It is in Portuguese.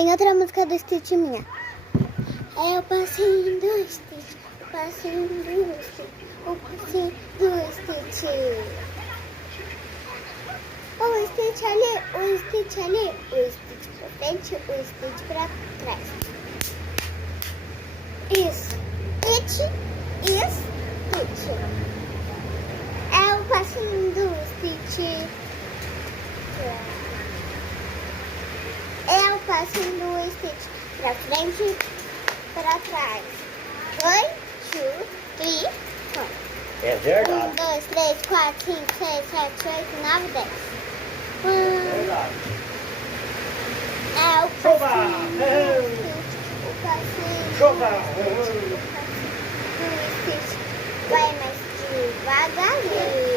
Tem outra música do Stitch minha. É o passinho do Stitch, o passinho do Stitch, o passinho do Stitch. O Stitch ali, o Stitch ali, o Stitch pra frente, o Stitch pra trás. Isso. Stitch. É o passinho do Stitch. É o passinho do Stitch pra frente, pra trás. 1, 2, 3, 4. É verdade. 1, 2, 3, 4, 5, 6, 7, 8, 9, 10. É verdade. É o Chuva! passinho do Stitch. O passinho Chuva! do Stitch. Vai mais devagarinho.